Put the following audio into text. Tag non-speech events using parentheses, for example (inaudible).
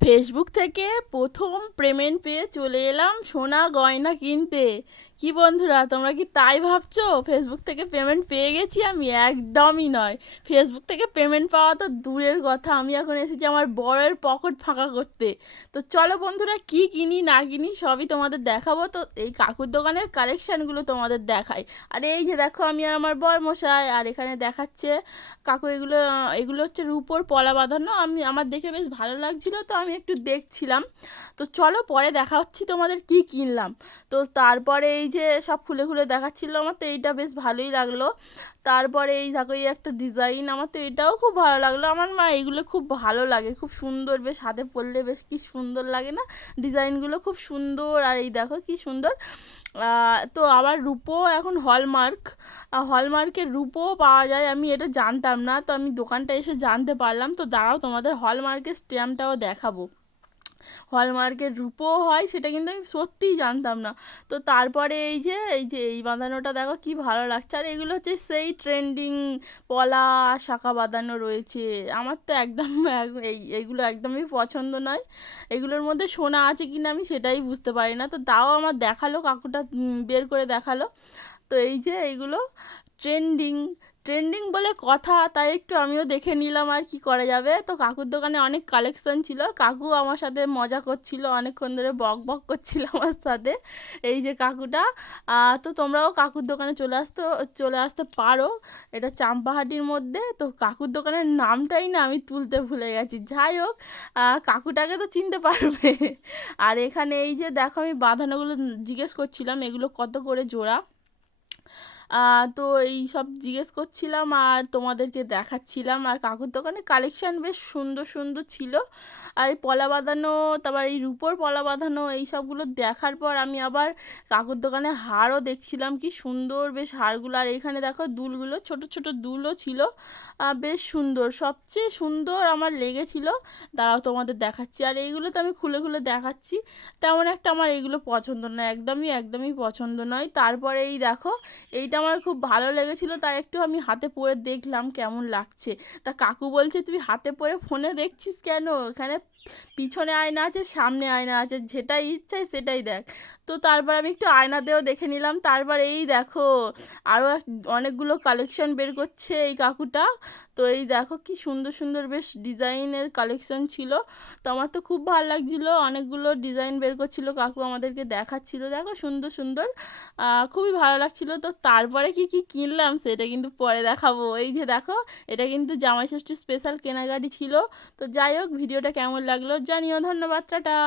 Facebook থেকে প্রথম payment পেয়ে চলে এলাম সোনা গয়না কিনতে। কি বন্ধুরা, তোমরা কি তাই ভাবছ? ফেসবুক থেকে পেমেন্ট পেয়ে গেছি আমি? একদমই নয়। ফেসবুক থেকে পেমেন্ট পাওয়া তো দূরের কথা। আমি এখন এসেছি আমার বড়ের পকেট ফাঁকা করতে। তো চলো বন্ধুরা, কি কিনি, না কিনি সবই তোমাদের দেখাবো। তো এই কাকুর দোকানের কালেকশানগুলো তোমাদের দেখাই। আর এই যে দেখো, আমি আর আমার বর মশাই আর এখানে দেখাচ্ছে কাকু এগুলো এগুলো হচ্ছে রূপোর পলা বাঁধানো। আমি, আমার দেখে বেশ ভালো লাগছিল, তো আমি একটু দেখছিলাম। তো চলো পরে দেখা হচ্ছি তোমাদের কি কিনলাম। তো তারপরে এই যে সব খুলে খুলে দেখাচ্ছিল আমার, তো এইটা বেশ ভালোই লাগল। তারপরে এই দেখো, এই একটা ডিজাইন আমার, তো এটাও খুব ভালো লাগল। আমার মা এইগুলো খুব ভালো লাগে, খুব সুন্দর, বেশ হাতে পরলে বেশ কি সুন্দর লাগে না? ডিজাইনগুলো খুব সুন্দর, আর এই দেখো কি সুন্দর। তো আবার রূপো এখন হলমার্ক হলমার্কের রূপো পাওয়া যায়, আমি এটা জানতাম না। তো আমি দোকানটা এসে জানতে পারলাম, তো দাঁড়াও তোমাদের হলমার্কের স্ট্যাম্পটাও দেখাবো। হলমার্কের রূপও হয়, সেটা কিন্তু আমি সত্যিই জানতাম না। তো তারপরে এই যে এই যে এই বাঁধানোটা দেখো কি ভালো লাগছে। আর এগুলো হচ্ছে সেই ট্রেন্ডিং পলা, শাখা বাঁধানো রয়েছে। আমার তো একদম (laughs) এই এইগুলো একদমই পছন্দ নয়। এগুলোর মধ্যে সোনা আছে কি না আমি সেটাই বুঝতে পারি না। তো তাও আমার দেখাল, কাকুটা বের করে দেখাল। তো এই যে এইগুলো ট্রেন্ডিং ট্রেন্ডিং বলে কথা, তাই একটু আমিও দেখে নিলাম আর কি করা যাবে। তো কাকুর দোকানে অনেক কালেকশন ছিল। কাকু আমার সাথে মজা করছিল, অনেকক্ষণ ধরে বক বক করছিল আমার সাথে, এই যে কাকুটা। তো তোমরাও কাকুর দোকানে চলে আসতে চলে আসতে পারো। এটা চাম্পাহাটির মধ্যে, তো কাকুর দোকানের নামটাই না আমি তুলতে ভুলে গেছি। যাই হোক কাকুটাকে তো চিনতে পারবে। আর এখানে এই যে দেখো, আমি বাঁধানোগুলো জিজ্ঞেস করছিলাম, এগুলো কত করে জোড়া? তো এই সব জিজ্ঞেস করছিলাম আর তোমাদেরকে দেখাচ্ছিলাম। আর কাকুর দোকানে কালেকশান বেশ সুন্দর সুন্দর ছিল। আর এই পলা বাঁধানো, তারপর এই রূপোর পলা বাঁধানো এই সবগুলো দেখার পর আমি আবার কাকুর দোকানে হারও দেখছিলাম। কি সুন্দর বেশ হারগুলো। আর এখানে দেখো দুলগুলো, ছোট ছোট দুলও ছিল। বেশ সুন্দর। সবচেয়ে সুন্দর আমার লেগেছিল। দাঁড়াও তোমাদের দেখাচ্ছি। আর এইগুলো তো আমি খুলে খুলে দেখাচ্ছি। তেমন একটা আমার এইগুলো পছন্দ নয়। একদমই একদমই পছন্দ নয়। তারপরে এই দেখো, এইটা আমার খুব ভালো লেগেছিলো, তাই একটু আমি হাতে পরে দেখলাম কেমন লাগছে। তা কাকু বলছে, তুই হাতে পরে ফোনে দেখছিস কেন? এখানে পিছনে আয়না আছে, সামনে আয়না আছে, যেটাই ইচ্ছাই সেটাই দেখ। তো তারপর আমি একটু আয়নাতেও দেখে নিলাম, তারপর এই দেখো আরও অনেকগুলো কালেকশন বের করছে এই কাকুটা। তো এই দেখো কি সুন্দর সুন্দর বেশ ডিজাইনের কালেকশন ছিল। তো আমার তো খুব ভালো লাগছিল, অনেকগুলো ডিজাইন বের করছিল, কাকু আমাদেরকে দেখাচ্ছিল। দেখো সুন্দর সুন্দর খুবই ভালো লাগছিল। তো তারপরে কি কি কিনলাম সেটা কিন্তু পরে দেখাবো। এই যে দেখো, এটা কিন্তু জামাই ষষ্ঠীর স্পেশাল কেনাকাটি ছিল। তো যাই হোক, ভিডিওটা কেমন লাগল। জানিও ধন্যবাদ টাটা।